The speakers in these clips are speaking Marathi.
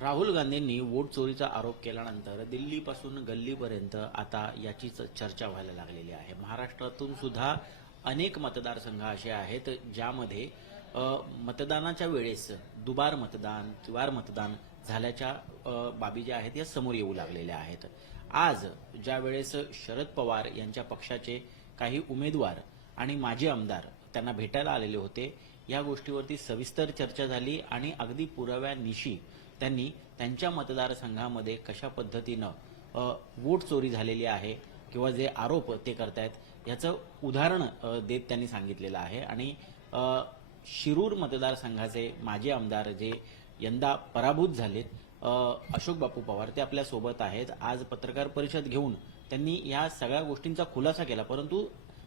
राहुल गांधींनी वोट चोरीचा आरोप केल्यानंतर दिल्लीपासून गल्लीपर्यंत आता याचीच चर्चा व्हायला लागलेली आहे. महाराष्ट्रातून सुद्धा अनेक मतदारसंघ असे आहेत ज्यामध्ये मतदानाच्या वेळेस दुबार मतदान तिवार मतदान झाल्याच्या बाबी ज्या आहेत या समोर येऊ लागलेल्या आहेत. आज ज्या वेळेस शरद पवार यांच्या पक्षाचे काही उमेदवार आणि माजी आमदार त्यांना भेटायला आलेले होते या गोष्टीवरती सविस्तर चर्चा झाली आणि अगदी पुराव्यानिशी त्यांनी त्यांच्या मतदारसंघामध्ये कशा पद्धतीनं वोट चोरी झालेली आहे किंवा जे आरोप ते करतायत याचं उदाहरण देत त्यांनी सांगितलेलं आहे. आणि शिरूर मतदारसंघाचे माजी आमदार जे यंदा पराभूत झालेत अशोक बापू पवार ते आपल्यासोबत आहेत. आज पत्रकार परिषद घेऊन त्यांनी या सगळ्या गोष्टींचा खुलासा केला. परंतु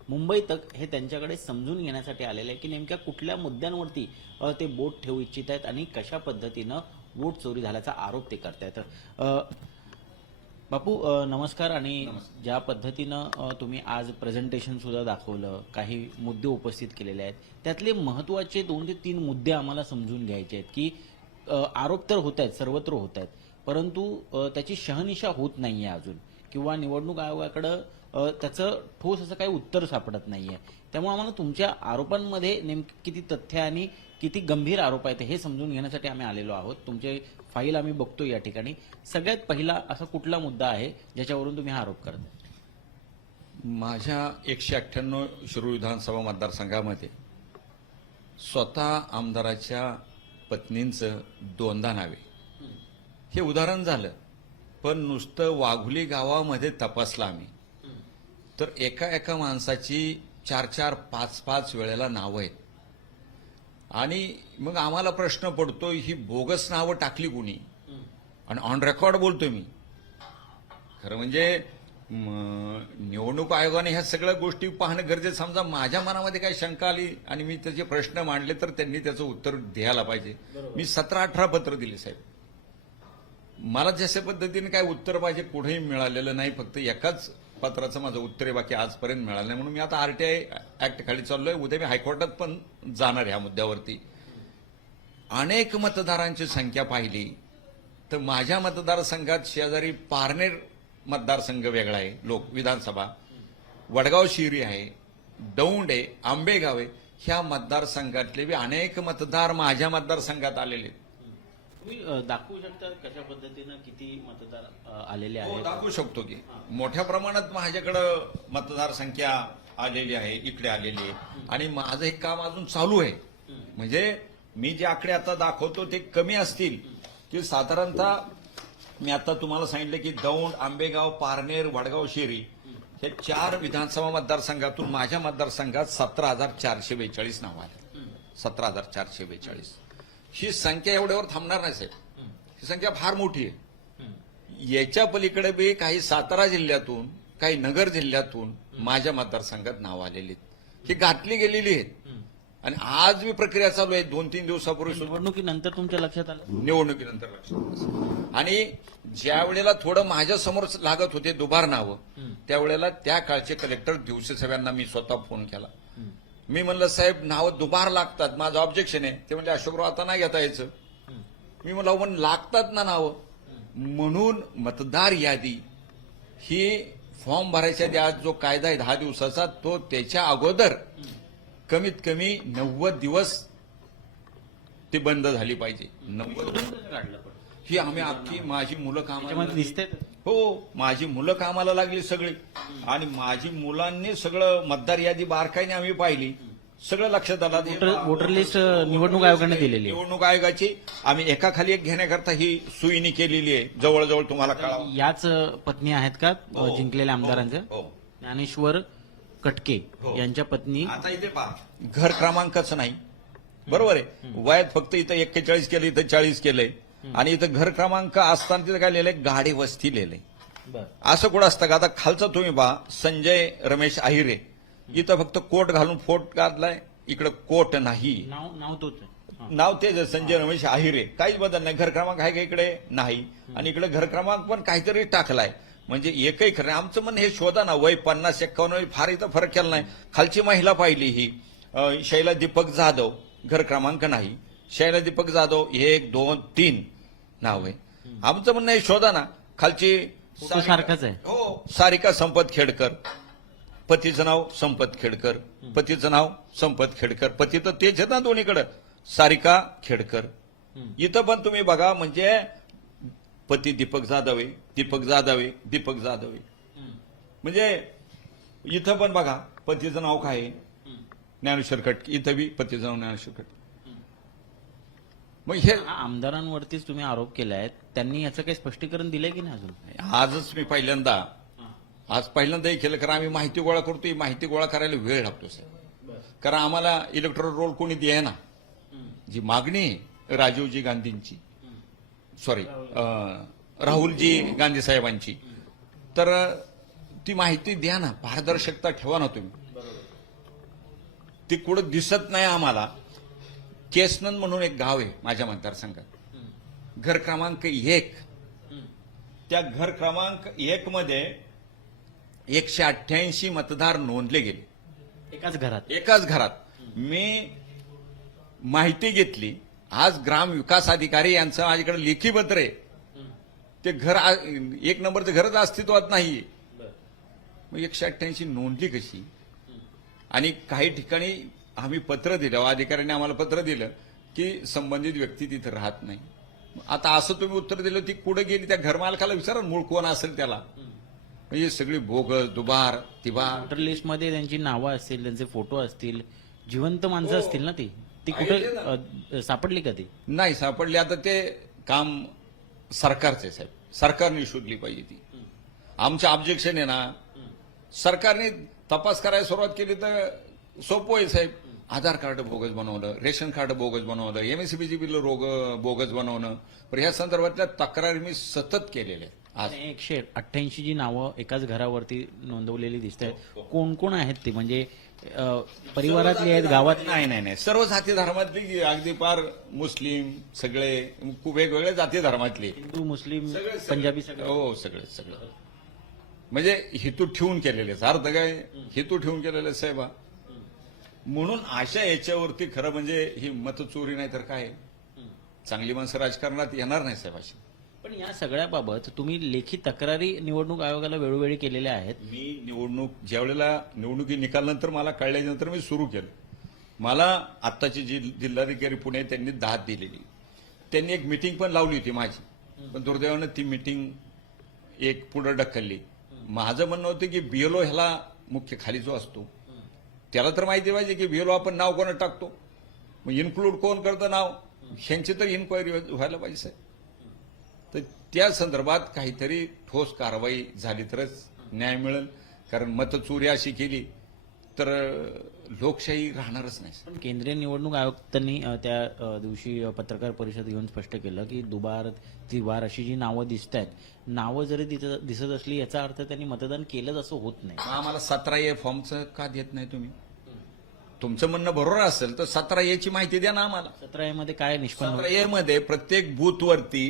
मुंबई तक हे त्यांच्याकडे समजून घेण्यासाठी आलेले आहे की नेमक्या कुठल्या मुद्द्यांवरती ते बोट ठेवू इच्छित आहेत आणि कशा पद्धतीनं वोट चोरी झाल्याचा आरोप ते करतायत. बापू नमस्कार आणि ज्या पद्धतीनं तुम्ही आज प्रेझेंटेशन सुद्धा दाखवलं काही मुद्दे उपस्थित केलेले आहेत त्यातले महत्त्वाचे दोन ते तीन मुद्दे आम्हाला समजून घ्यायचे आहेत की आरोप तर होत आहेत सर्वत्र होत आहेत परंतु त्याची शहनिशा होत नाहीये अजून किंवा निवडणूक आयोगाकडं त्याचं ठोस असं काही उत्तर सापडत नाहीये. त्यामुळे आम्हाला तुमच्या आरोपांमध्ये नेमकी किती तथ्य आणि किती गंभीर आरोप आहेत हे समजून घेण्यासाठी आम्ही आलेलो आहोत. तुमचे फाईल आम्ही बघतो या ठिकाणी. सगळ्यात पहिला असा कुठला मुद्दा आहे ज्याच्यावरून तुम्ही हा आरोप करत? माझ्या एकशे अठ्ठ्याण्णव शिरूर विधानसभा मतदारसंघामध्ये स्वतः आमदाराच्या पत्नींचं दोनदा नावे. हे उदाहरण झालं पण नुसतं वाघुली गावामध्ये तपासलं आम्ही. तर एका एका माणसाची चार चार पाच पाच वेळेला नावं आहेत. आणि मग आम्हाला प्रश्न पडतो ही बोगस नावं टाकली कुणी? आणि ऑन रेकॉर्ड बोलतोय मी. खरं म्हणजे निवडणूक आयोगाने ह्या सगळ्या गोष्टी पाहणं गरजेचं. समजा माझ्या मनामध्ये काही शंका आली आणि मी त्याचे प्रश्न मांडले तर त्यांनी त्याचं उत्तर द्यायला पाहिजे. मी सतरा अठरा पत्र दिले साहेब. मला जशा पद्धतीने काय उत्तर पाहिजे कुठेही मिळालेलं नाही. फक्त एकाच पत्राचं माझं उत्तर आहे बाकी आजपर्यंत मिळालं नाही. म्हणून मी आता आरटीआय ऍक्ट खाली आहे उद्या मी हायकोर्टात पण जाणार ह्या मुद्द्यावरती. अनेक मतदारांची संख्या पाहिली. तर माझ्या मतदारसंघात शेजारी पारनेर मतदारसंघ वेगळा आहे लोक विधानसभा. वडगाव शिरी आहे दौंड आहे आंबेगाव आहे. ह्या मतदारसंघातले बी अनेक मतदार माझ्या मतदारसंघात आलेले आहेत. दाखवू शकता कशा पद्धतीनं किती मतदार आलेले हो आहेत? दाखवू शकतो की. मोठ्या प्रमाणात माझ्याकडं मतदारसंख्या आलेली आहे इकडे आलेली आहे. आणि माझं हे काम अजून चालू आहे. म्हणजे मी जे आकडे आता दाखवतो ते कमी असतील. की साधारणतः मी आता तुम्हाला सांगितलं की दौंड आंबेगाव पारनेर वडगाव शेरी हे चार विधानसभा मतदारसंघातून माझ्या मतदारसंघात सतरा हजार चारशे बेचाळीस नाव आले सतरा हजार चारशे बेचाळीस. ही संख्या एवढ्यावर थांबणार नाही साहेब. ही संख्या फार मोठी आहे. याच्या पलीकडे बी काही सातारा जिल्ह्यातून काही नगर जिल्ह्यातून माझ्या मतदारसंघात नाव आलेली आहेत. ही घातली गेलेली आहेत. आणि आज मी प्रक्रिया चालू आहे दोन तीन दिवसापूर्वी निवडणुकीनंतर तुमच्या लक्षात आलं? निवडणुकीनंतर लक्षात आणि ज्या वेळेला थोडं माझ्यासमोर लागत होते दुबार नावं त्यावेळेला त्या काळचे कलेक्टर दिवसे सगळ्यांना मी स्वतः फोन केला. मी म्हणलं साहेब नावं दुबार लागतात. माझं ऑब्जेक्शन आहे. ते म्हणजे अशोकराव आता नाही घेता यायचं. मी म्हणलं पण लागतात ना नावं. म्हणून मतदार यादी ही फॉर्म भरायच्या आधी आज जो कायदा आहे दहा दिवसाचा तो त्याच्या अगोदर कमीत कमी नव्वद दिवस ती बंद झाली पाहिजे. नव्वद ही आम्ही अख्खी माझी मुलं त्याच्यामध्ये दिसते हो माझी मुलं कामाला लागली सगळी. आणि माझी मुलांनी सगळं मतदार यादी बारकाईने आम्ही पाहिली. सगळं लक्षात आलं. वोटर लिस्ट निवडणूक आयोगाने दिलेली निवडणूक आयोगाची. आम्ही एका खाली एक घेण्याकरता ही सुईनी केलेली आहे. जवळजवळ तुम्हाला कळावं. याच पत्नी आहेत का हो. जिंकलेल्या आमदारांच्या हो. ज्ञानेश्वर कटके हो. यांच्या पत्नी आता इथे पहा. घर क्रमांकच नाही. बरोबर आहे. वयात फक्त इथं एक्केचाळीस केलं इथं चाळीस केलंय. आणि इथं घर क्रमांक असताना तिथं काय लिहिलंय? गाडी वस्ती लिहिलंय. असं कुठं असतं का? आता खालचं तुम्ही पहा. संजय रमेश आहिरे. इथं फक्त कोट घालून फोट घातलाय इकडं कोट नाही. नाव तोच संजय रमेश आहिरे. काहीच बदल नाही. घर क्रमांक आहे का इकडे? नाही. आणि इकडे घर क्रमांक पण काहीतरी टाकलाय. म्हणजे एकही खरं. आमचं म्हणणं हे शोधा ना. वय पन्नास एक्कावन्न फार इथं फरक केला नाही. खालची महिला पाहिली ही. शैला दीपक जाधव. घर क्रमांक नाही. शैला दीपक जाधव एक दोन तीन नाव आहे. आमचं म्हणणं आहे शोधा ना. खालची सारखाच आहे. हो सारिका संपत खेडकर. पतीचं नाव संपत खेडकर. पतीचं नाव संपत खेडकर. पती तर तेच आहेत ना दोन्हीकडं. सारिका खेडकर. इथं पण तुम्ही बघा म्हणजे पती दीपक जाधव आहे दीपक जाधव आहे दीपक जाधव आहे. म्हणजे इथं पण बघा पतीचं नाव काय आहे? ज्ञानेश्वर खटके. इथं बी पतीचं नाव ज्ञानेश्वर खटके. मग हे आमदारांवरतीच तुम्ही आरोप केले आहेत त्यांनी याचं काही स्पष्टीकरण दिलंय की नाही अजून? आजच मी पहिल्यांदा आज पहिल्यांदा हे केलं कारण आम्ही माहिती गोळा करतो ही माहिती गोळा करायला वेळ लागतो साहेब. कारण आम्हाला इलेक्ट्रॉनिक रोल कोणी द्याय ना? जी मागणी आहे राजीवजी गांधींची. सॉरी राहुलजी गांधी साहेबांची. तर ती माहिती द्या ना पारदर्शकता ठेवा ना तुम्ही. ती कुठं दिसत नाही आम्हाला. केसनंद म्हणून एक गाव आहे माझ्या मतदारसंघात. घर क्रमांक एक. त्या घर क्रमांक एक मध्ये एकशे अठ्ठ्याऐंशी मतदार नोंदले गेले. एकाच घरात. एकाच घरात. मी माहिती घेतली. आज ग्राम विकास अधिकारी यांचं माझ्याकडे लेखी पत्र आहे. ते घर एक नंबरचं घरच अस्तित्वात नाही मग एकशे अठ्ठ्याऐंशी नोंदली कशी? आणि काही ठिकाणी आम्ही पत्र दिलं अधिकाऱ्यांनी आम्हाला पत्र दिलं की संबंधित व्यक्ती तिथे राहत नाही. आता असं तुम्ही उत्तर दिलं ती कुठे गेली? त्या घरमालकाला विचारा मूळ कोण असेल त्याला. म्हणजे सगळी बोगस दुबार तिबार. लिस्टमध्ये त्यांची नावं असतील त्यांचे फोटो असतील जिवंत माणसं हो. असतील ना ती? ती कुठे सापडली का ती? नाही सापडली. आता ते काम सरकारचे साहेब. सरकारने शोधली पाहिजे ती. आमचं ऑब्जेक्शन आहे ना. सरकारने तपास करायला सुरुवात केली तर सोपं आहे साहेब. आधार कार्ड बोगस बनवलं रेशन कार्ड बोगस बनवलं एमएससीबीची बिल रोग बोगस बनवणं. पण ह्या संदर्भातल्या तक्रारी मी सतत केलेल्या आहेत. आज. एकशे अठ्ठ्याऐंशी जी नावं एकाच घरावरती नोंदवलेली दिसत हो, आहेत कोण कोण आहेत ती? म्हणजे परिवारातली आहेत गावात नाही नाही नाही. सर्व जाती धर्मातली अगदी पार मुस्लिम सगळे वेगवेगळ्या जाती धर्मातली. हिंदू मुस्लिम पंजाबी सगळं. हो सगळे सगळं. म्हणजे हेतू ठेवून केलेले अर्थ काय हेतू ठेवून केलेले साहेबा. म्हणून अशा याच्यावरती खरं म्हणजे ही मतचोरी नाही तर काय? चांगली माणसं राजकारणात येणार नाही साहेब अशी. पण या सगळ्याबाबत तुम्ही लेखी तक्रारी निवडणूक आयोगाला वेळोवेळी केलेल्या आहेत. मी निवडणूक ज्या वेळेला निवडणुकी निकालनंतर मला कळल्यानंतर मी सुरू केलं. मला आत्ताची जी जिल्हाधिकारी पुणे त्यांनी दाद दिलेली. त्यांनी एक मिटिंग पण लावली होती माझी. पण दुर्दैवानं ती मिटिंग एक पुढे ढकलली. माझं म्हणणं होतं की बीएलओ ह्याला मुख्य खाली जो असतो. त्याला तर माहिती पाहिजे की बीएलओ आपण नाव कोणा टाकतो? मग इन्क्लूड कोण करतं नाव? ह्यांची तर इन्क्वायरी व्हायला पाहिजे साहेब. तर त्या संदर्भात काहीतरी ठोस कारवाई झाली तरच न्याय मिळेल. कारण मतचोरी अशी केली तर लोकशाही राहणारच नाही केंद्रीय निवडणूक आयुक्तांनी त्या दिवशी पत्रकार परिषद घेऊन स्पष्ट केलं की दुबार तिबार अशी जी नावं दिसत आहेत नावं जरी दिसत दिसत असली याचा अर्थ त्यांनी मतदान केलंच असं होत नाही. आम्हाला सतरा ए फॉर्मचं का देत नाही तुम्ही? तुमचं म्हणणं बरोबर असेल तर सतरा ए ची माहिती द्या ना आम्हाला. सतरा मध्ये काय निष्पन्न सतरा ए मध्ये प्रत्येक बूथवरती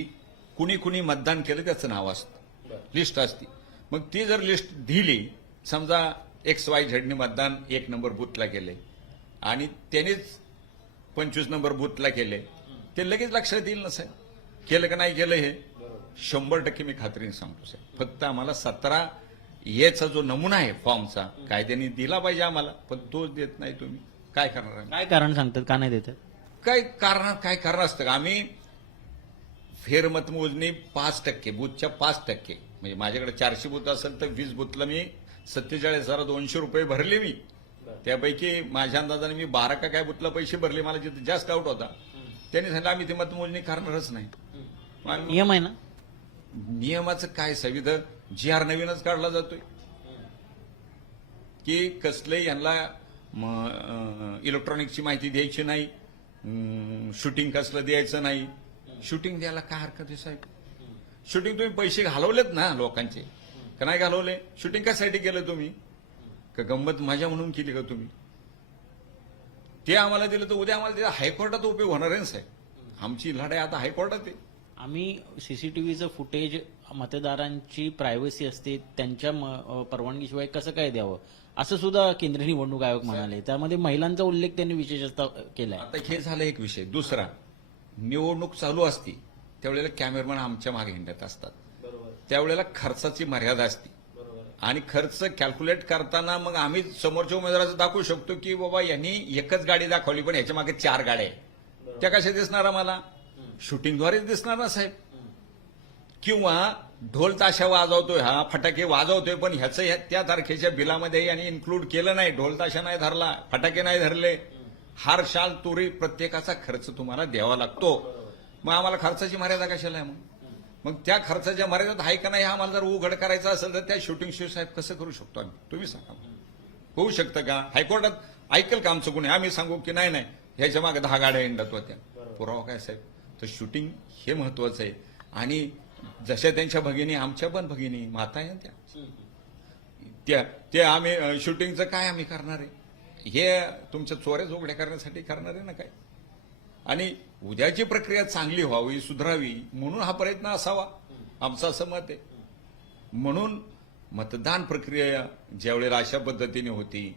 कुणी कुणी मतदान केलं त्याचं नाव असतं लिस्ट असती. मग ती जर लिस्ट दिली समजा एक्स वाय झेडने मतदान एक नंबर बूथला केले. आणि त्यानेच पंचवीस नंबर बूथला केले. ते लगेच लक्षात येईल ना साहेब. केलं का नाही केलं हे? शंभर टक्के मी खात्रीने सांगतो साहेब. फक्त आम्हाला सतरा एचा जो नमुना आहे फॉर्मचा कायद्याने दिला पाहिजे आम्हाला पण तोच देत नाही तुम्ही. काय करणार आम्ही? काय कारण सांगतात? का नाही देतात काय कारण काय कारण असतं? का आम्ही फेरमतमोजणी पाच टक्के बूथच्या पाच टक्के. म्हणजे माझ्याकडे चारशे बूथ असेल तर वीस बूथला मी सत्तेचाळीस हजार दोनशे रुपये भरले मी. त्यापैकी माझ्या अंदाजाने मी बारा का काय बूथला पैसे भरले मला जिथे जास्त डाऊट होता. त्यांनी सांगितलं आम्ही ते मतमोजणी करणारच नाही. नियम आहे ना? नियमाचं काय संविध जी आर नवीनच काढला जातोय. की कसलंही यांना इलेक्ट्रॉनिकची माहिती द्यायची नाही शूटिंग कसलं द्यायचं नाही. शूटिंग द्यायला काय हरकत आहे साहेब? शूटिंग तुम्ही पैसे घालवलेत ना लोकांचे. का नाही घालवले? शूटिंग कशासाठी केलं तुम्ही? का गंमत माझ्या म्हणून केली का तुम्ही? ते आम्हाला दिलं तर उद्या आम्हाला त्याचा हायकोर्टात उपयोग होणार आहे साहेब. आमची लढाई आता हायकोर्टात आहे. आम्ही सीसीटीव्हीचं फुटेज मतदारांची प्रायव्हसी असते त्यांच्या परवानगीशिवाय कसं काय द्यावं? असं सुद्धा केंद्रीय निवडणूक आयोग म्हणाले. त्यामध्ये महिलांचा उल्लेख त्यांनी विशेषतः केलाय. आता हे झालं एक विषय. दुसरा निवडणूक चालू असती त्यावेळेला कॅमेरामॅन आमच्या मागे हिंडत असतात. त्यावेळेला खर्चाची मर्यादा असते. आणि खर्च कॅल्क्युलेट करताना मग आम्ही समोरच्या उमेदवाराचं दाखवू शकतो की बाबा यांनी एकच गाडी दाखवली पण ह्याच्या मागे चार गाड्या आहे त्या कशा दिसणार आम्हाला? शूटिंगद्वारेच दिसणार ना साहेब? किंवा ढोल ताशा वाजवतोय हा फटाके वाजवतोय पण ह्याचं ह्या- त्या तारखेच्या बिलामध्ये यांनी इन्क्लूड केलं नाही. ढोल ताशा नाही धरला फटाके नाही धरले. हार शाल तुरी प्रत्येकाचा खर्च तुम्हाला द्यावा लागतो. मग आम्हाला खर्चाची मर्यादा कशाला आहे मग? मग त्या खर्चाच्या मर्यादेत आहे का नाही हे आम्हाला जर उघड करायचं असेल तर त्या शूटिंग शो साहेब कसं करू शकतो आम्ही? तुम्ही सांगा होऊ शकतं का? हायकोर्टात ऐकेल का आमचं कोणी आम्ही सांगू की नाही नाही. ह्याच्या मागे दहा गाड्या इंडत होत्या. पुरावा काय साहेब? तर शूटिंग हे महत्वाचं आहे. आणि जशा त्यांच्या भगिनी आमच्या पण भगिनी माता आहे ना त्या. त्या ते आम्ही शूटिंगचं काय आम्ही करणार आहे? हे तुमच्या चोऱ्याच उघड्या करण्यासाठी करणार आहे ना काय? आणि उद्याची प्रक्रिया चांगली व्हावी सुधरावी म्हणून हा प्रयत्न असावा. आमचं असं मत आहे. म्हणून मतदान प्रक्रिया ज्यावेळेला अशा पद्धतीने होती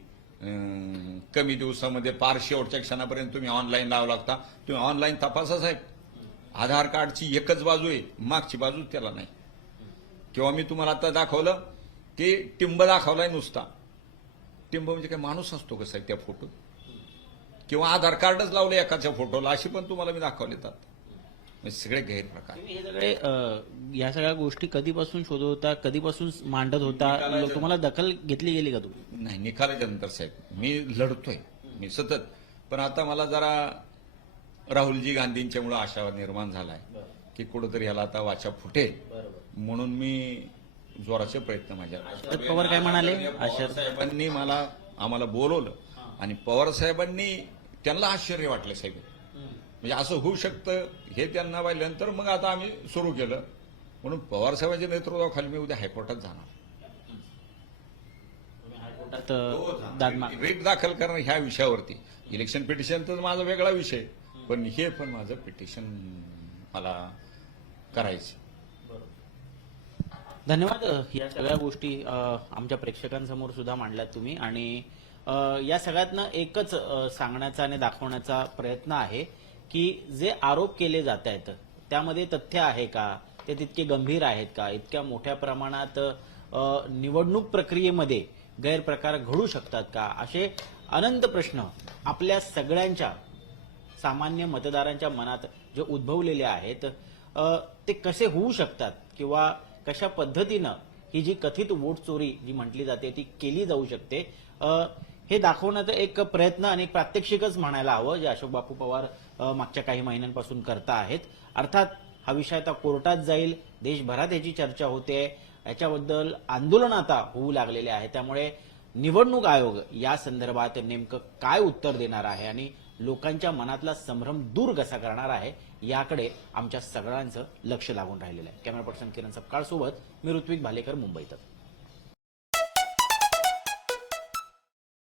कमी दिवसामध्ये पार शेवटच्या क्षणापर्यंत तुम्ही ऑनलाईन लावा लागता. तुम्ही ऑनलाईन तपासा साहेब. आधार कार्डची एकच बाजू आहे मागची बाजू त्याला नाही. किंवा मी तुम्हाला आता दाखवलं की टिंब दाखवलाय नुसता. टिंब म्हणजे काय माणूस असतो का साहेब त्या फोटोत? किंवा आधार कार्डच लावले एकाच्या फोटोला अशी पण तुम्हाला मी दाखवले जात. म्हणजे सगळे गैरप्रकार. तुम्ही हे सगळे अ, या सगळ्या गोष्टी कधीपासून शोधत होता कधीपासून मांडत होता? तुम्हाला दखल घेतली गेली का तुम्ही? नाही निकालाच्या नंतर साहेब मी लढतोय. मी सतत. पण आता मला जरा राहुलजी गांधींच्यामुळे आशा निर्माण झालाय की कुठंतरी ह्याला आता वाचा फुटेल. म्हणून मी जोराचे प्रयत्न माझ्या शरद पवार काय म्हणाले? पवार आशा- साहेबांनी मला आम्हाला बोलवलं. आणि पवार साहेबांनी त्यांना आश्चर्य वाटलं साहेब. म्हणजे असं होऊ शकतं हे त्यांना पाहिल्यानंतर मग आता आम्ही सुरू केलं. म्हणून पवार साहेबांच्या नेतृत्वाखाली मी उद्या हायकोर्टात जाणार. दाद माग रिट दाखल करणं ह्या विषयावरती. इलेक्शन पिटिशन तर माझा वेगळा विषय. पण हे पण माझं पिटिशन मला करायचं. धन्यवाद या सगळ्या गोष्टी आमच्या प्रेक्षकांसमोर सुद्धा मांडल्यात तुम्ही. आणि या सगळ्यातनं एकच सांगण्याचा आणि दाखवण्याचा प्रयत्न आहे की जे आरोप केले जात आहेत त्यामध्ये तथ्य आहे का? ते तितके गंभीर आहेत का? इतक्या मोठ्या प्रमाणात निवडणूक प्रक्रियेमध्ये गैरप्रकार घडू शकतात का? असे अनंत प्रश्न आपल्या सगळ्यांच्या सामान्य मतदारांच्या मनात जे उद्भवलेले आहेत ते कसे होऊ शकतात? किंवा कशा पद्धतीनं ही जी कथित वोट चोरी जी म्हटली जाते ती केली जाऊ शकते? हे दाखवण्याचा एक प्रयत्न आणि प्रात्यक्षिकच म्हणायला हवं जे अशोक बापू पवार मागच्या काही महिन्यांपासून करता आहेत. अर्थात हा विषय आता कोर्टात जाईल देशभरात याची चर्चा होते याच्याबद्दल आंदोलन आता होऊ लागलेले आहे. त्यामुळे निवडणूक आयोग या संदर्भात नेमकं काय उत्तर देणार आहे आणि लोकांच्या मनातला संभ्रम दूर कसा करणार आहे याकडे आमच्या सगळ्यांचं लक्ष लागून राहिलेलं आहे. कॅमेरा पर्सन किरण सपकाळ सोबत मी ऋत्विक भालेकर मुंबईतच